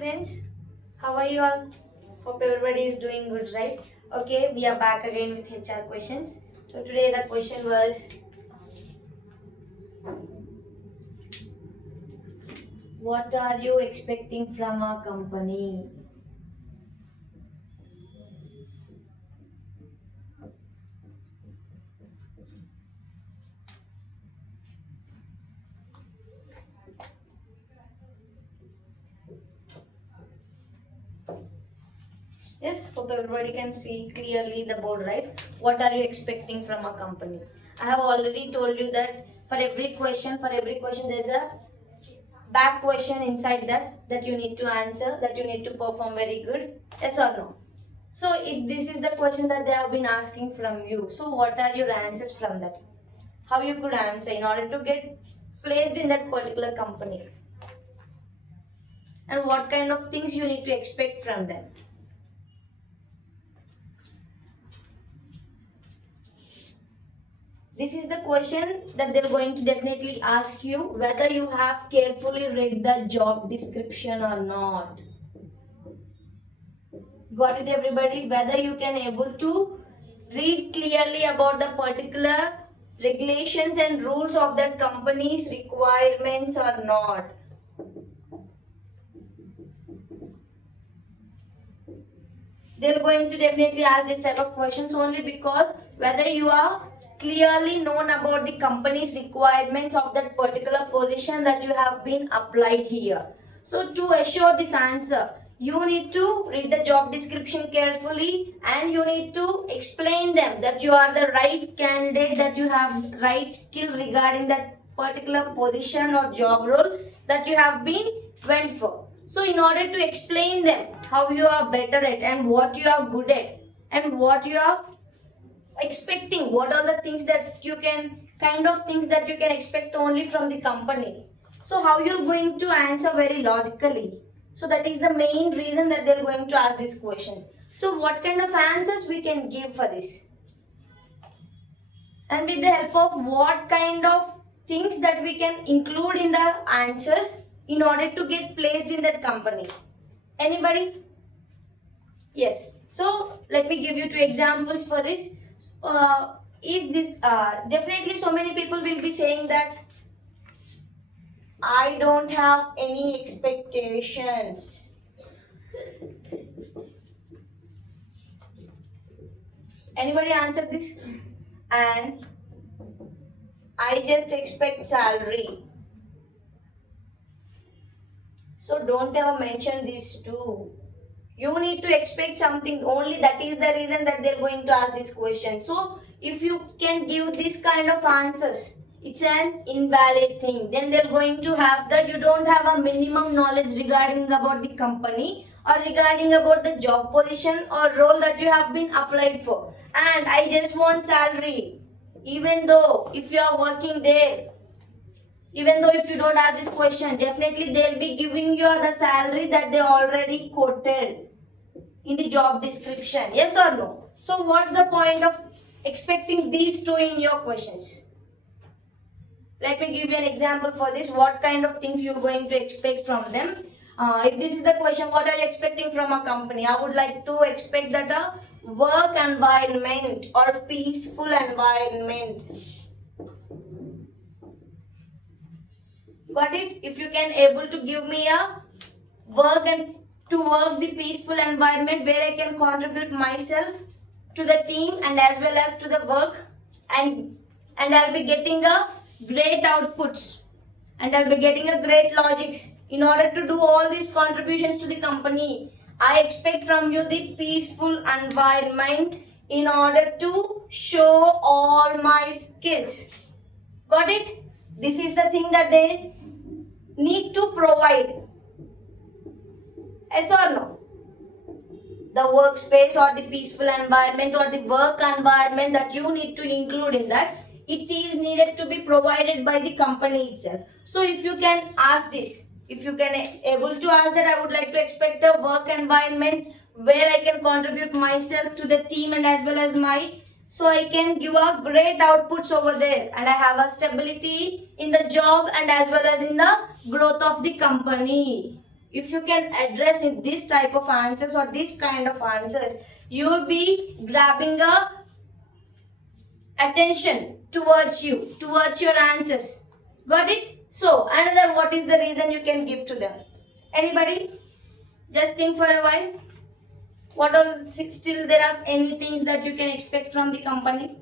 Friends, how are you all? Hope everybody is doing good, right? Okay, we are back again with HR questions. So today the question was, what are you expecting from a company? Yes, hope everybody can see clearly the board, right? What are you expecting from a company? I have already told you that for every question, there's a back question inside that you need to answer, that you need to perform very good. Yes or no? So if this is the question that they have been asking from you, so what are your answers from that? How you could answer in order to get placed in that particular company? And what kind of things you need to expect from them? This is the question that they're going to definitely ask you, whether you have carefully read the job description or not. Got it, everybody? Whether you can able to read clearly about the particular regulations and rules of that company's requirements or not. They're going to definitely ask this type of questions only because whether you are clearly known about the company's requirements of that particular position that you have been applied here. So to assure this answer, you need to read the job description carefully and you need to explain them that you are the right candidate, that you have right skill regarding that particular position or job role that you have been went for. So in order to explain them how you are better at and what you are good at and what you are expecting, what are the things that you can kind of things that you can expect only from the company. So how you're going to answer very logically. So that is the main reason that they're going to ask this question. So what kind of answers we can give for this? And with the help of what kind of things that we can include in the answers in order to get placed in that company. Anybody? Yes. So let me give you two examples for this. If this definitely so many people will be saying that I don't have any expectations. Anybody answer this? And I just expect salary. So don't ever mention these two. You need to expect something only. That is the reason that they're going to ask this question. So if you can give this kind of answers, it's an invalid thing. Then they're going to have that you don't have a minimum knowledge regarding about the company or regarding about the job position or role that you have been applied for. And I just want salary. Even though if you are working there, even though if you don't ask this question, definitely they'll be giving you the salary that they already quoted in the job description. Yes or no? So what's the point of expecting these two in your questions? Let me give you an example for this. What kind of things you're going to expect from them? If this is the question, what are you expecting from a company? I would like to expect that a work environment or peaceful environment. Got it? If you can able to give me a work and to work the peaceful environment where I can contribute myself to the team and as well as to the work, and I'll be getting a great outputs and I'll be getting a great logics in order to do all these contributions to the company. I expect from you the peaceful environment in order to show all my skills. Got it? This is the thing that they need to provide. Yes or no? The workspace or the peaceful environment or the work environment that you need to include in that, it is needed to be provided by the company itself. So if you can ask this, if you can able to ask that, I would like to expect a work environment where I can contribute myself to the team and as well as my, so I can give a great outputs over there and I have a stability in the job and as well as in the growth of the company. if you can address in this type of answers or this kind of answers, you'll be grabbing a attention towards you, towards your answers. Got it? So, another, what is the reason you can give to them? Anybody? Just think for a while. What all, still there are any things that you can expect from the company?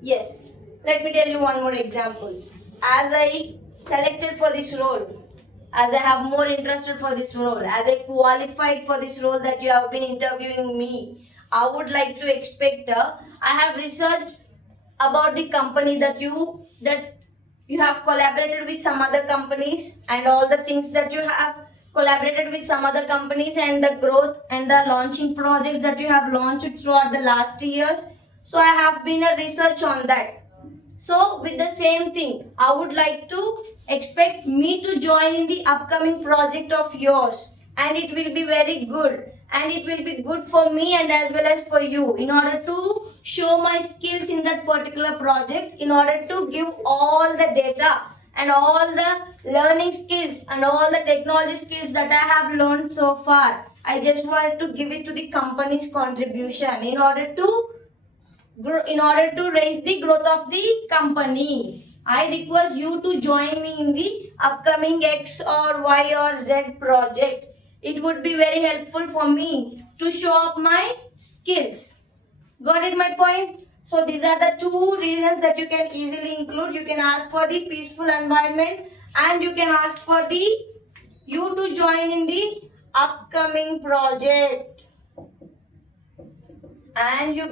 Yes. Let me tell you one more example. As I selected for this role, as I have more interested for this role, as I qualified for this role that you have been interviewing me, I would like to expect, I have researched about the company that you have collaborated with some other companies, and all the things that you have collaborated with some other companies, and the growth and the launching projects that you have launched throughout the last years. So I have been a research on that. So with the same thing, I would like to expect me to join in the upcoming project of yours, and it will be very good, and it will be good for me and as well as for you, in order to show my skills in that particular project, in order to give all the data and all the learning skills and all the technology skills that I have learned so far. I just wanted to give it to the company's contribution in order to raise the growth of the company. I request you to join me in the upcoming X or Y or Z project. It would be very helpful for me to show up my skills. Got it my point? So these are the two reasons that you can easily include. You can ask for the peaceful environment, and you can ask for the you to join in the upcoming project. And you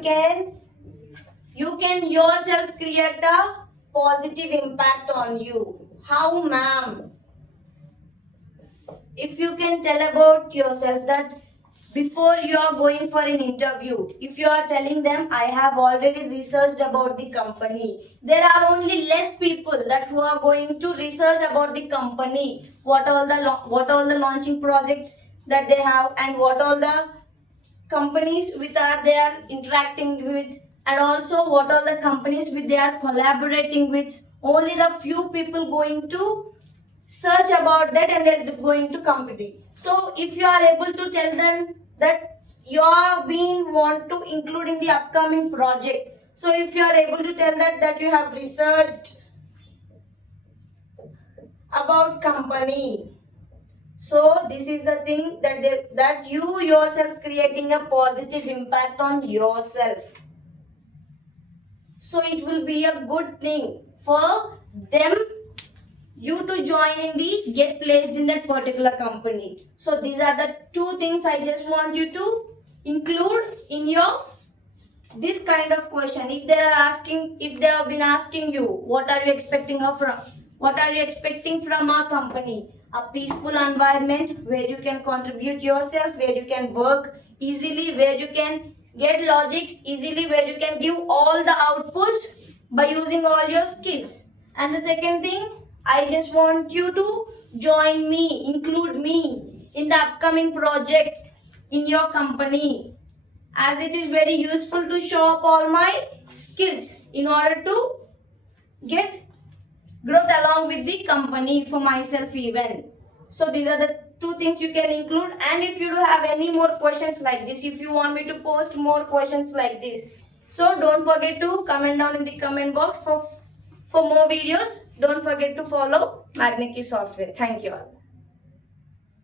can yourself create a positive impact on you. How, ma'am? If you can tell about yourself that before you are going for an interview, if you are telling them, I have already researched about the company, there are only less people that who are going to research about the company, what all the launching projects that they have, and what all the companies with they are interacting with, and also what all the companies with they are collaborating with. Only the few people going to search about that, and they're going to compete. So if you are able to tell them that you are being want to include in the upcoming project, so if you are able to tell that you have researched about company, so this is the thing that you yourself creating a positive impact on yourself. So it will be a good thing for them, you to join in the get placed in that particular company. So these are the two things I just want you to include in your this kind of question. If they have been asking you, what are you expecting from our company? A peaceful environment where you can contribute yourself, where you can work easily, where you can get logics easily, where you can give all the outputs by using all your skills. And the second thing, I just want you to join me, include me in the upcoming project in your company, as it is very useful to show up all my skills in order to get growth along with the company for myself even. So these are the two things you can include. And if you do have any more questions like this, if you want me to post more questions like this, so don't forget to comment down in the comment box for more videos. Don't forget to follow MagnaQ Software. Thank you all.